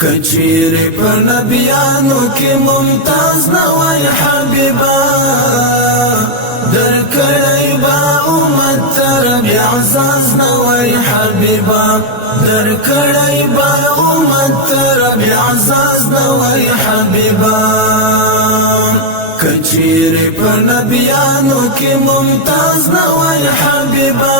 کچیر پر نبیانو کی ممتاز نوای حبیبا در کڑی با امت ترب اعزاز نوای حبیبا در کڑی با امت ترب اعزاز نوای حبیبا کچیر پر نبیانو کی ممتاز نوای حبیبا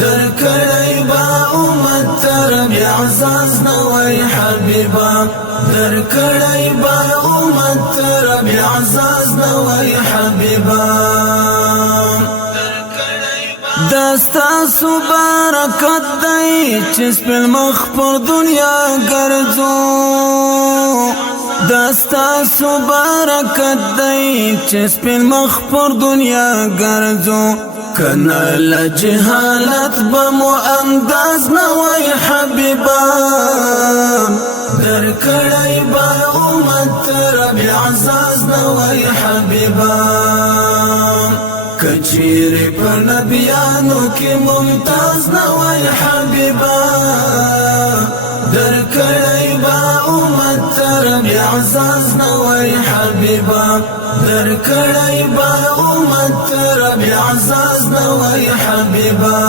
در کڑی با امت ترب اعزاز نوای حبیبا در کڑی با امت ترب اعزاز نوای حبیبا داستا سو برکت دی چس پل مخ پر دنیا گرزو داستا سو برکت دی چس پل مخ پر دنیا گرزو کنا لجهالت بمو انداز نوای حبیبا در کڑی با امت ترب اعزاز نوای حبیبا کچیر پر نبیانو کی ممتاز نوای حبیبا در کڑی با امت ترب اعزاز نوای حبیبا در کڑی با امت ترب اعزاز نوای حبیبا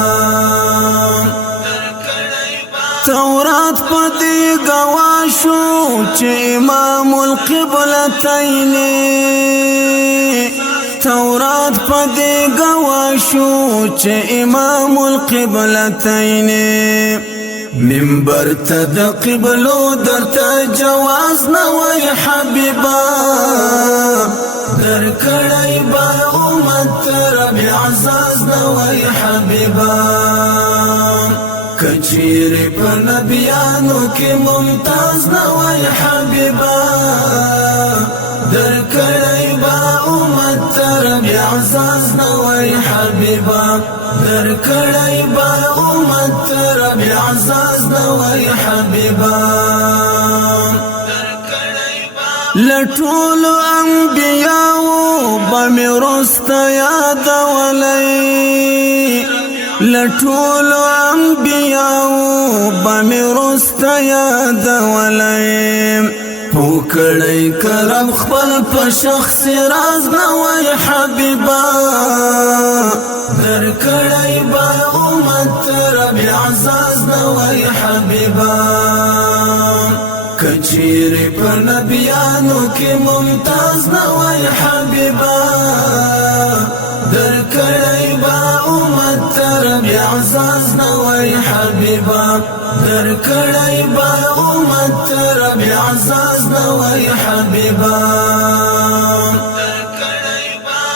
تورات پدی گواشو چه امام القبلتین تورات پدی گواشو چه امام القبلتین منبر تد قبلو در تجواز نوای حبیبا در کڑی با امت ترب اعزاز نوای حبیبا کچیر پر نبیانو کی ممتاز نوای حبیبا در کڑی با امت ترب اعزاز نوای حبیبا در کڑی با امت ترب اعزاز نوای حبیبا لطول انبیاء بمرست یاد ولی لطول انبیاء بمرست یاد ولی پوکڑی کرم خپل په شخص راز نوای حبیبا در کڑی با امت ترب اعزاز نوای حبیبا کچیر پر نبیانو کی ممتاز نوای حبیبا در کڑی با امت ترب اعزاز نوای حبیبا در کڑی با امت ترب اعزاز نوای حبیبا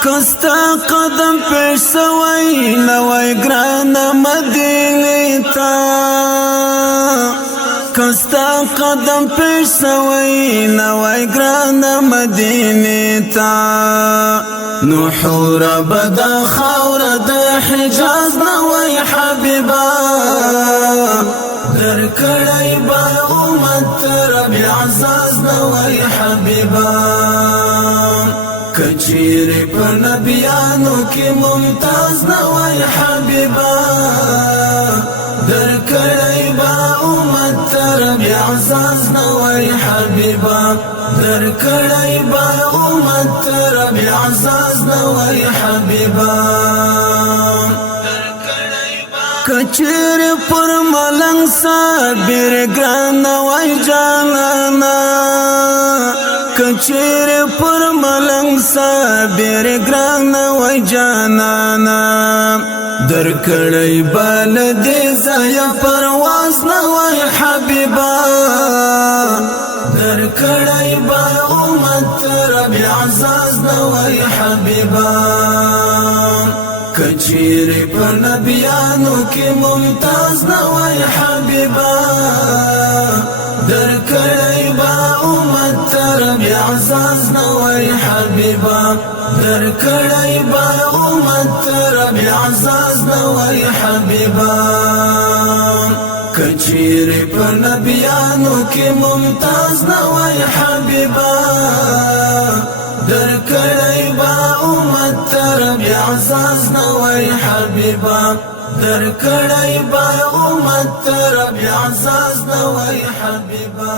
کستا قدم پیش سوی نوای گران مدینی تا کستا قدم پیش سوی نوای گران مدینی تا نحور بدا خور د حجاز نوای حبیبا در کڑی با امت ترب اعزاز نوای حبیبا کچیر پر نبیانو کی ممتاز نوای حبیبا در کڑی با امت ترب اعزاز نوای حبیبا در کڑی با امت ترب اعزاز نوای حبیبا کچیر پر ملنگ صابر گران نوای جانانا کچیر پر ملنگ صابر گران نوای جانانا در کڑی بال دی زای پرواز نوای حبیبا در کڑی با امت ترب اعزاز نوای حبیبا کچیر پر نبیانو کی ممتاز نوای حبیبا در کڑی با امت ترب اعزاز نوای حبیبا در کڑی با امت ترب اعزاز نوای حبیبا کچیر پر نبیانو کی ممتاز نوای حبیبا در کڑی با امت ترب اعزاز نوای حبیبا در کړای با امت رب عزاز نوای حبیبا